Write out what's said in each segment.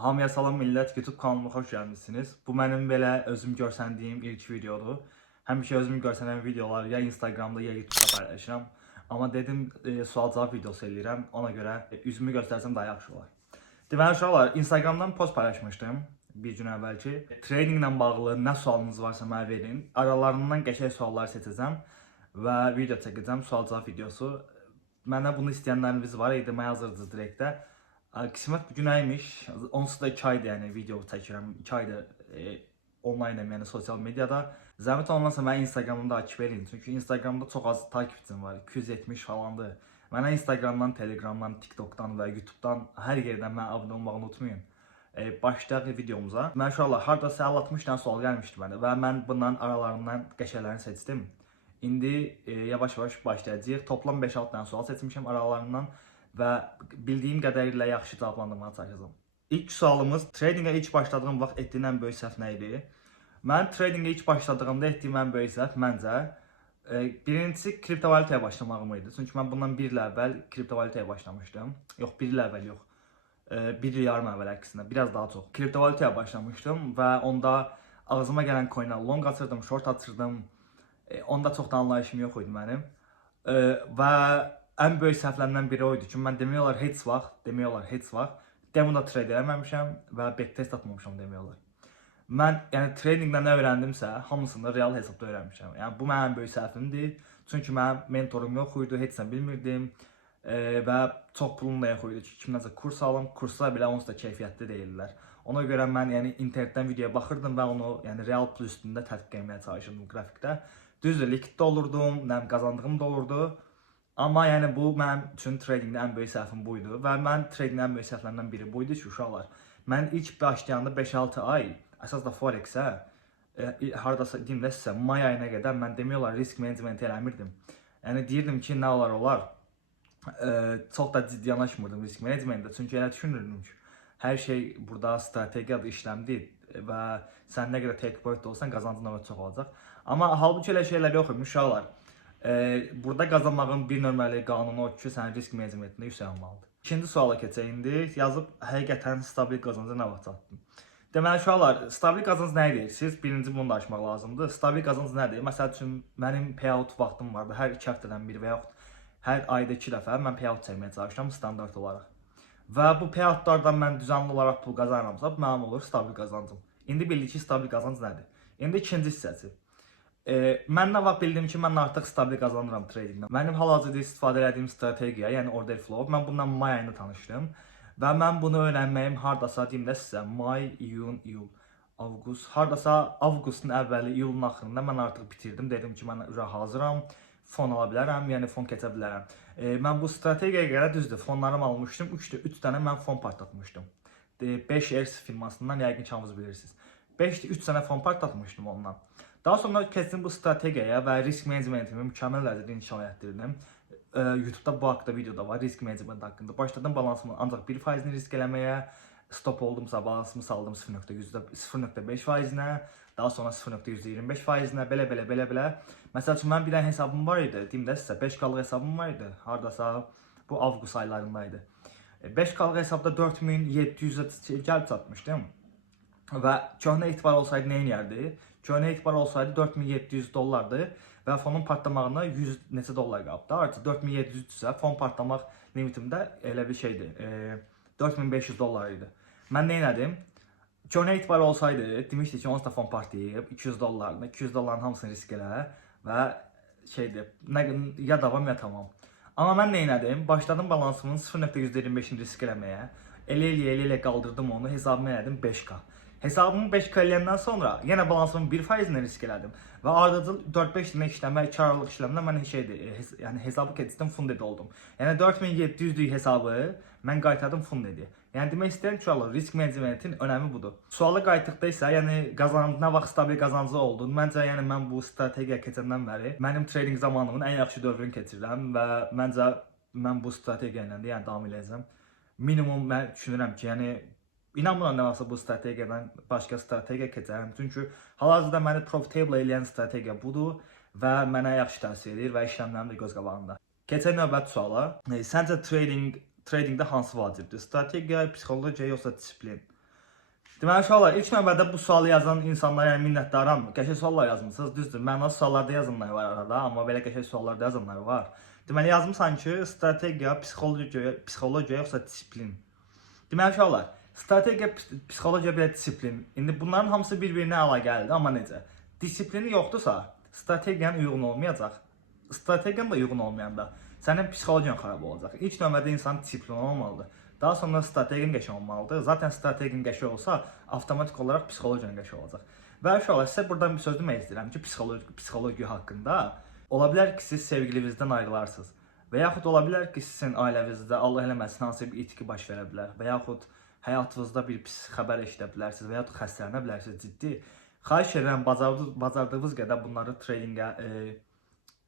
Hamıya salam millət, YouTube kanalıma xoş gəlmişsiniz. Bu mənim belə özüm görsəndiyim ilk videodur. Həmişə özümü görsənən videoları ya Instagramda ya YouTube'da paylaşıram. Amma dedim sual-cavab videosu eləyirəm, ona görə üzümü göstərsəm daha yaxşı olar. Deməli uşaqlar, Instagramdan post paylaşmışdım bir gün əvvəlki. Tradinglə bağlı nə sualınız varsa mənə verin. Aralarından qəşəng suallar seçəcəm və video çəkəcəm, sual-cavab videosu. Mənə bunu istəyənləriniz var idi, mənə yazırdınız direktdə. Qismət bu gün nəymiş? Onsuz da 2 aydır, yəni video çəkirəm. 2 aydır onlaynım, yəni sosial mediada. Zəhmət olmasa mənə Instagramımda takip edin. Çünki Instagramda çox az takipçim var. 270 falandır. Mənə Instagramdan, Telegramdan, TikTokdan və YouTubedan hər yerdən mənə abunə olmağı unutmayın. Başlayaq videomuza. Mən uşaqlar hardasa 50-60 dənə sual gəlmişdi mənə və mən bunların aralarından qəşənglərini seçdim. İndi yavaş-yavaş başlayacağıq. Toplam 5-6 dənə sual seçmişəm aralarından və bildiyim qədərilə yaxşı cavablandırmağa çalışacağam. İlk sualımız, tradingə ilk başladığım vaxt etdiyim ən böyük səhv nə idi? Mən tradingə ilk başladığımda etdiyim ən böyük səhv məncə birincisi kriptovalutaya başlamağım idi. Çünki mən bundan 1 il əvvəl kriptovalutaya başlamışdım. Yox, 1 il əvvəl yox. 1 il yarım əvvəl əksinə, biraz daha çox. Kriptovalutaya başlamışdım və onda ağzıma gələn coinə long açırdım, short açırdım. Onda çox da anlayışım yox idi mənim. Və ən böyük səhvlərimdən biri o idi ki, mən demək olar heç vaxt demoda trade eləməmişəm və backtest atmamışam demək olar. Mən yəni tradingdə nə öyrəndimsə, hamısını real hesabda öyrənmişəm. Yəni bu mənim ən böyük səhvimdir. Çünki mənim mentorum yox idi, heç nə bilmirdim və çox pulum da yox idi ki, kimdənsə kurs alım. Kurslar belə onsuz da keyfiyyətli deyillər. Ona görə mən yəni internetdən videoya baxırdım və onu yəni real pul üstündə tətbiq etməyə çalışırdım qrafikdə. Düzdür, likiddə olurdum, qazandığım da olurdu. Amma yəni bu mənim üçün tradingdə ən böyük səhvim buydu və mən tradingdə ən böyük səhvlərimdən biri buydu ki, uşaqlar. Mən ilk başlayanda 5-6 ay, əsas da Forex-ə, hardasa deyim də sizə, may ayına qədər mən demək olar risk menecmenti eləmirdim. Yəni deyirdim ki, nə olar. Çox da ciddi yanaşmırdım risk menecmentdə, çünki elə düşünürdüm ki, hər şey burada strategiyadır, işləmdir və sən nə qədər take profit olsan qazancın da çox olacaq. Amma halbuki elə şeylər yox idi, uşaqlar. Burada qazanmağın bir nömrəli qanunu o ki, sən risk menecmentində yüksək olmalıdır. İkinci suala keçək indi. Yazıb həqiqətən stabil qazanca nə vaxt çatdın? Deməli uşaqlar, stabil qazanc nə deyirsiniz? Birinci bunu da açmaq lazımdır. Stabil qazanc nədir? Məsəl üçün mənim payout vaxtım vardı. Hər 2 həftədən bir və yaxud hər ayda 2 dəfə mən payout çəkməyə çalışıram standart olaraq. Və bu payoutlardan mən düzənli olaraq pul qazanıramsa, mənim olur stabil qazancım. İndi bildik ki, stabil qazanc nədir? İndi ikinci hissəsi. Mən nə vaxt bildim ki, mən artıq stabil qazanıram tradingdən. Mənim hal-hazırda istifadə etdiyim strategiya, yəni order flow, mən bundan may ayında tanışdım. Və mən bunu öyrənməyim hardasa deyim də sizə, may, iyun, iyul, avqust, hardasa avqustun əvvəli, iyulun axırında mən artıq bitirdim. Dedim ki, mən hazıram, fon ala bilərəm, yəni fon keçə bilərəm. Mən bu strategiyaya görə düzdür, fonlarımı almışdım, 3 dənə mən fon partlatmışdım. 5Ers firmasından, yəqin ki, hamınız bilirsiniz. 3 dənə fon partlatmışdım ondan. Daha sonra keçdim bu strategiyaya və risk menecmentimi mükəmməl dərəcədə inkişaf etdirdim. YouTube'da bu haqqda video da var, risk menecmenti haqqında. Başladım balansımı ancaq 1%-ni risk eləməyə, stop oldumsa balansımı saldım 0.5%-nə, daha sonra 0.125%-nə, belə. Məsəl üçün mənim bir dənə hesabım var idi, deyim də sizə 5K-lıq hesabım var idi, hardasa bu avqust aylarındaydı. 5K-lıq hesabda 4700-ə gəlib çatmışdım. Və köhnə etibar olsaydı nə edərdi? Köhnə etibar olsaydı 4700 dollardı və fonun partlamağına 100 neçə dollar qaldı. Artıq 4700-dürsə fon partlamaq limitimdə elə bir şeydir. 4500 dollar idi. Mən nə edim? Köhnə etibar olsaydı demişdi ki, onsuz da fon partlayıb 200 dollarını, 200 dolların hamısını risk elə və şeydir, ya davam ya tamam. Amma mən nə edim? Başladım balansımın 0.125-ni risk eləməyə. Elə qaldırdım onu, hesabımı elədim 5K. Hesabımı 5K eləyəndən sonra yenə balansımın 1%-ni risk elədim və ardıcıl 4-5 dinə işləmə, karlılıq işləmdə mən yəni hesabı keçdim funded oldum. Yəni 4700-lük hesabı mən qaytardım fundedi. Yəni demək istəyirəm ki, risk menecmentin önəmi budur. Suala qayıtdıqda isə, yəni nə vaxt stabil qazancı oldu? Məncə yəni mən bu strategiyaya keçəndən bəri mənim trading zamanımın ən yaxşı dövrünü keçirirəm və məncə mən bu strategiya ilə də yəni davam edəcəm. Minimum mən düşünürəm ki, yəni İnanmıram nə vaxtsa bu strategiyadan başqa strategiya keçərəm. Çünki hal-hazırda məni profitable eləyən strategiya budur və mənə yaxşı təsir edir və işləmlərim də göz qabağında. Keçək növbəti suala. Səncə tradingdə hansı vacibdir? Strategiya, psixologiya yoxsa disiplin? Deməli uşaqlar, ilk növbədə bu sualı yazan insanlara yəni minnətdaram. Qəşəng suallar yazmısınız, düzdür. Mənasız suallarda yazanlar var arada, amma belə qəşəng suallarda yazanlar var. Deməli yazmısan ki, strategiya, psixologiya yoxsa disiplin. Deməli uşaqlar, strategiya, psixologiya və disiplin. İndi bunların hamısı bir-birinə əlaqəlidir, amma necə? Disiplini yoxdursa, strategiyan uyğun olmayacaq. Strategiyan da uyğun olmayanda sənin psixologiyan xarab olacaq. İlk növbədə insan disiplin olmalıdır. Daha sonra strategiyan qəşəng olmalıdır. Zaten strategiyan qəşəng olsa, avtomatik olaraq psixologiyan qəşəng olacaq. Və uşaqlar, sizə buradan bir söz demək istəyirəm ki, psixologiya haqqında. Ola bilər ki, siz sevgilinizdən ayrılarsınız. Və yaxud ola bilər ki, sizin ailəvinizdə Allah eləməsin hansı bir itki baş verə bilər. Və yaxud həyatınızda bir pis xəbər eşidə bilərsiniz və yaxud xəstələnə bilərsiniz ciddi. Xahiş edirəm, bacardığınız qədər bunları tradingə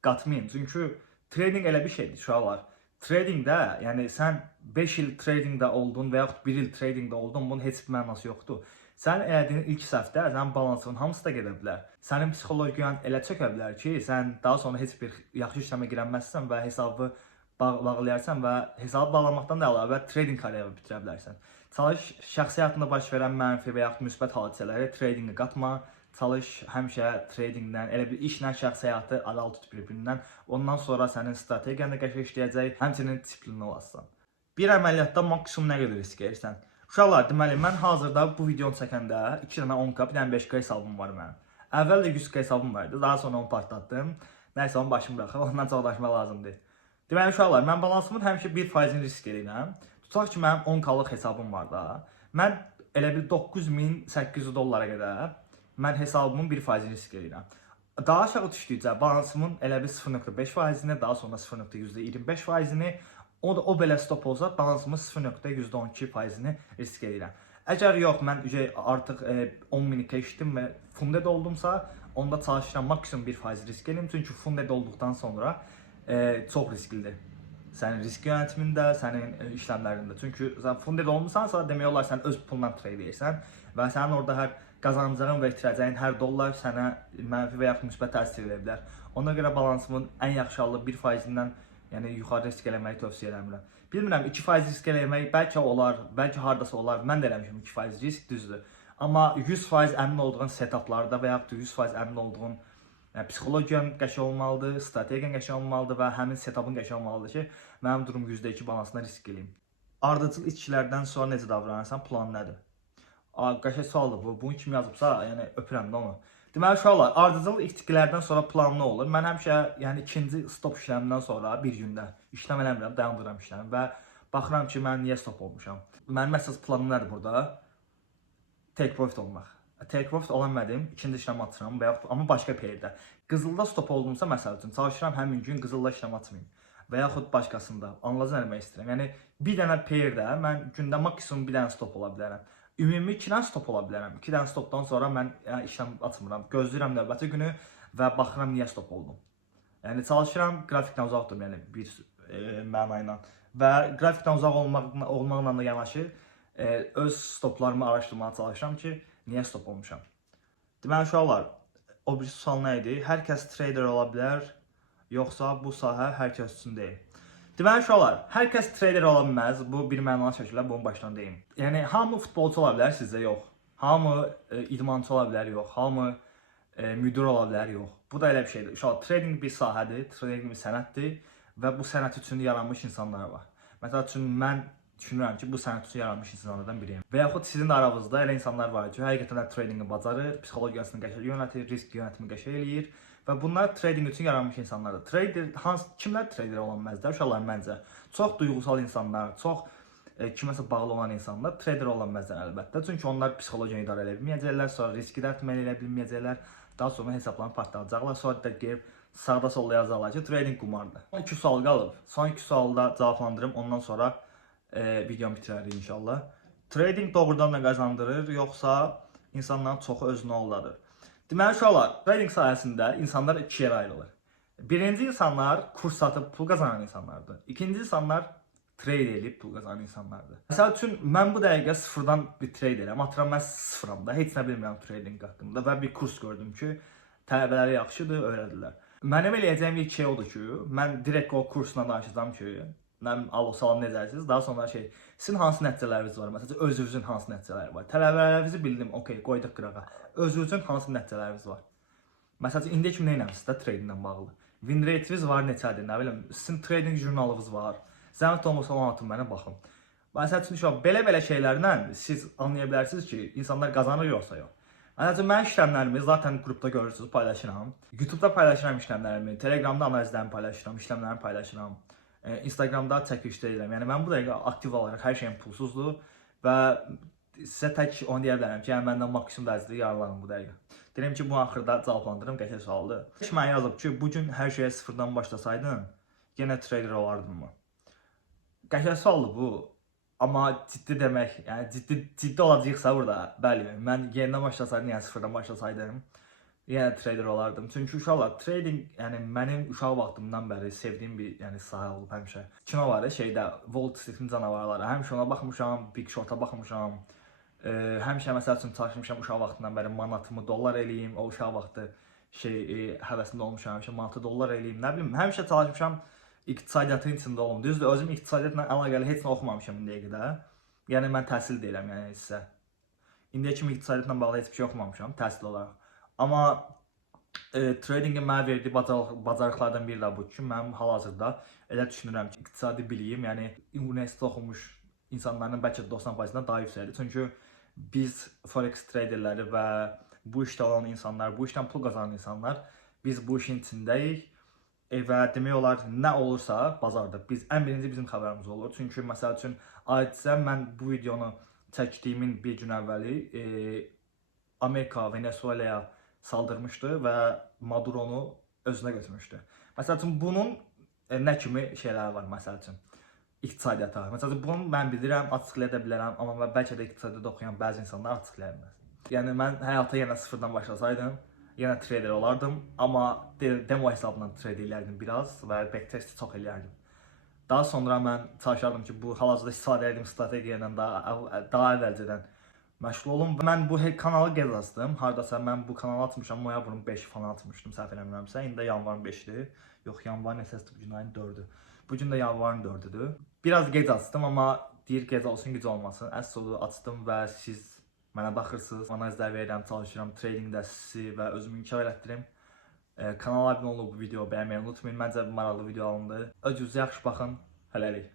qatmayın. Çünki trading elə bir şeydir uşaqlar. Tradingdə, yəni sən 5 il tradingdə oldun və yaxud 1 il tradingdə oldun, bunun heç bir mənası yoxdur. Sən elədiyin ilk səhvdə sənin balansın hamısı da gedə bilər. Sənin psixologiyan elə çökə bilər ki, sən daha sonra heç bir yaxşı işləmə girənməzsən və hesabı bağlayarsan və hesabı bağlamaqdan da əlavə trading karyeranı bitirə bilərsən. Çalış şəxsi həyatında baş verən mənfi və yaxud müsbət hadisələri tradingə qatma. Çalış həmişə tradingdən, elə bir işlə şəxsi həyatı aral tut bir-birindən. Ondan sonra sənin strategiyan da qəşəng işləyəcək, həmçinin disiplinli olasan. Bir əməliyyatda maksimum nə qədər risk edirsən? Uşaqlar, deməli, mən hazırda bu videonu çəkəndə 2 dənə 10k, bir dənə 5k hesabım var mənim. Əvvəl də 100k hesabım vardı, daha sonra onu partlatdım. Nəysə, onu başımı bıraxır, ondan çox danışmaq lazımdır. Deməli, uşaqlar, mən balansımın həmişə 1%-ni risk edirəm. Tutaq ki, mənim 10k-lıq hesabım var da. Mən elə bir $9,800 qədər mən hesabımın 1%-ni risk edirəm. Daha aşağı düşdükcə balansımın elə bir 0,5%-ni, daha sonra 0,25%-ni, o belə stop olsa balansımın 0,12%-ni risk edirəm. Əgər yox, mən artıq 10.000 keçdim və funded oldumsa, onda çalışıram maksimum 1% risk edim. Çünki funded olduqdan sonra çox risklidir. Sənin risk yönetimində, sənin işləmlərində. Çünki sən funded olmuşsansa, demək olar sən öz pulundan trade edirsən və sənin orada hər qazanacağın və itirəcəyin hər dollar sənə mənfi və yaxud müsbət təsir edə bilər. Ona görə balansımın ən yaxşı halda 1%-dən yəni yuxarı risk eləməyi tövsiyə eləmirəm. Bilmirəm, 2% risk eləmək bəlkə olar, bəlkə hardasa olar. Mən də eləmişəm 2% risk, düzdür. Amma 100% əmin olduğun setuplarda və yaxud 100% əmin olduğun psixologiyan qəşəng olmalıdır, strategiyan qəşəng olmalıdır və həmin setupın qəşəng olmalıdır ki, mənim durum %2 balansına risk eləyim. Ardıcıl itkilərdən sonra necə davranırsan, plan nədir? Qəşəng sualdır bu. Bunu kim yazıbsa, yəni öpürəm də onu. Deməli uşaqlar, ardıcıl itkilərdən sonra plan nə olur? Mən həmişə yəni ikinci stop işləmindən sonra bir gündə işləm eləmirəm, dayandırıram işləmi və baxıram ki, mən niyə stop olmuşam. Mənim əsas planım nədir burada? Take profit olmaq. Take profit olan mənim, ikinci işləm atıram və yaxud amma başqa pairdə. Qızılda stop oldumsa məsəl üçün çalışıram həmin gün qızılda işləm atmayım və yaxud başqasında. Anladınız nə demək istəyirəm? Yəni bir dənə pairdə mən gündə maksimum bir dənə stop ola bilərəm. Ümumi 2 dənə stop ola bilərəm. 2 dənə stopdan sonra mən işləm atmıram. Gözləyirəm növbəti günü və baxıram niyə stop oldum. Yəni çalışıram qrafikdən uzaq durum, yəni bir məna ilə. Və qrafikdən uzaq olmaqla da yanaşı öz stoplarımı araşdırmağa çalışıram ki, niyə stop olmuşam. Deməli uşaqlar, o bir sual nə idi? Hər kəs trader ola bilər, yoxsa bu sahə hər kəs üçün deyil? Deməli uşaqlar, hər kəs trader ola bilməz. Bu bir mənalı şəkildə bunu başdan deyim. Yəni hamı futbolçu ola bilər, sizdə yox. Hamı idmançı ola bilər, yox. Hamı müdir ola bilər, yox. Bu da elə bir şeydir. Uşaqlar, trading bir sahədir, trading bir sənətdir və bu sənət üçün yaranmış insanlar var. Məsəl üçün mən düşünürəm ki, bu sənət üçün yaranmış insanlardan biriyim. Və yaxud sizin də aranızda elə insanlar var ki, həqiqətən də tradingi bacarır, psixologiyasını qəşəng yönetir, risk yönətimi qəşəng eləyir. Və bunlar trading üçün yaranmış insanlardır. Kimlər trader ola bilməzlər? Uşaqlar məncə. Çox duyğusal insanlar, çox kiməsə bağlı olan insanlar trader ola bilməzlər əlbəttə. Çünki onlar psixologiyanı idarə edə bilməyəcəklər, sonra riski idarə edə bilməyəcəklər. Daha sonra hesablarını partlayacaqlar. Sonra da gəlib sağda solda yazacaqlar ki, trading qumardır. Son 2 sual qalıb. Son 2 sualda cavablandırım. Ondan sonra videomu bitirərik inşallah. Trading doğrudan da qazandırır, yoxsa insanların çoxu özünü aldadır? Deməli uşaqlar, trading sahəsində insanlar 2 yerə ayrılır. Birinci insanlar kurs satıb pul qazanan insanlardır. İkinci insanlar trade edib pul qazanan insanlardır. Məsəl üçün mən bu dəqiqə sıfırdan bir trade edirəm. Atıram mən sıfıram da, heç nə bilmirəm trading haqqında və bir kurs gördüm ki, tələbələri yaxşıdır, öyrədirlər. Mənim eləyəcəyim ilk şey odur ki, mən direkt o kursla danışacağam ki, nə bilim alo-salam necəsiniz? Daha sonra sizin hansı nəticələriniz var? Məsələn, özünüzün hansı nəticələri var? Tələbələrinizi bildim, okey, qoyduq qırağa. Özünüzün hansı nəticələriniz var? Məsələn, indiyə kimi nə etmisiniz də tradinglə bağlı? Win rate'iniz var neçədir? Nə bilim, sizin trading jurnalınız var. Zəhmət olmasa onu atın mənə baxın. Məsələn üçün belə şeylərlə siz anlaya bilərsiniz ki, insanlar qazanır yoxsa yox. Məsələn, mənim işləmlərimi zaten qrupda görürsünüz, paylaşıram. YouTube'da paylaşıram işləmlərimi, Telegramda analizlərimi paylaşıram, işləmlərimi paylaşıram. Instagramda çəkilişdə edirəm. Yəni mən bu dəqiqə aktiv olaraq hər şeyim pulsuzdur və sizə tək onu deyə bilərəm ki, yəni məndən maksimum dərəcədə yararlanın bu dəqiqə. Deyirəm ki, bu axırda cavablandırım, qəşəng sualdır. Heç mənə yazıb ki, bu gün hər şeyə sıfırdan başlasaydın, yenə trader olardınmı? Qəşəng sualdır bu. Amma ciddi demək, yəni ciddi olacaqsa burada, bəli, mən yenidən başlasaydım, yəni sıfırdan başlasaydım, yenə trader olardım. Çünki uşaqlar, trading, yəni mənim uşaq vaxtımdan bəri sevdiyim bir sahə olub həmişə. Kino var şeydə, Wall Street'in canavarları, həmişə ona baxmışam, Big Short'a baxmışam. Həmişə məsəl üçün çalışmışam uşaq vaxtından bəri manatımı dollar eləyim, o uşaq vaxtı həvəsində olmuşam, həmişə manatı dollar eləyim, nə bilim, həmişə çalışmışam. İqtisadiyyatın içində olum. Düzdür, özüm iqtisadiyyatla əlaqəli heç nə oxumamışam indiyə qədər. Yəni mən təhsil deyirəm, yəni sizə. İndiyə kimi iqtisadiyyatla bağlı heç bir şey oxumamışam təhsil olaraq. Amma tradingin mənə verdiyi bacarıqlardan biri də bu ki, mənim hal-hazırda elə düşünürəm ki, iqtisadi biliyim, yəni universitet oxumuş insanların bəlkə 90%-dən daha yüksəkdir. Çünki biz forex traderləri və bu işdə olan insanlar, bu işdən pul qazanan insanlar, biz bu işin içindəyik. Və demək olar, nə olursa bazarda ən birinci bizim xəbərimiz olur. Çünki məsəl üçün adicə mən bu videonu çəkdiyimin bir gün əvvəli Amerika Venezuelaya saldırmışdı və Maduronu özünə götürmüşdü. Məsəl üçün bunun nə kimi şeyləri var məsəl üçün iqtisadiyyata. Məsəl üçün bunu mən bilirəm, açıqlaya da bilərəm, amma bəlkə də iqtisadiyyatda oxuyan bəzi insanlar açıqlaya bilməz. Yəni mən həyata yenə sıfırdan başlasaydım, yenə trader olardım, amma demo hesabla trade edərdim biraz və backtest çox eləyərdim. Daha sonra mən çalışardım ki, bu hal-hazırda istifadə etdiyim strategiyadan daha əvvəlcədən məşğul olum. Mən bu kanalı gec açdım. Hardasa mən bu kanalı açmışam, noyabrın 5 falan açmışdım, səhv eləmirəmsə. İndi yanvarın 5-dir. Yox, yanvarın əsasdır, bu gün ayın 4-dür. Bu gün də yanvarın 4-düdür. Biraz gec açdım, amma deyir gec olsun, güc olmasın. Əsl açdım və siz mənə baxırsınız, analizlər verirəm, çalışıram tradingdə sizi və özümü inkar elətdirim. Kanala abunə olub bu videoyu bəyənməyi unutmayın. Məncə maraqlı video alındı. Özünüzə yaxşı baxın. Hələlik.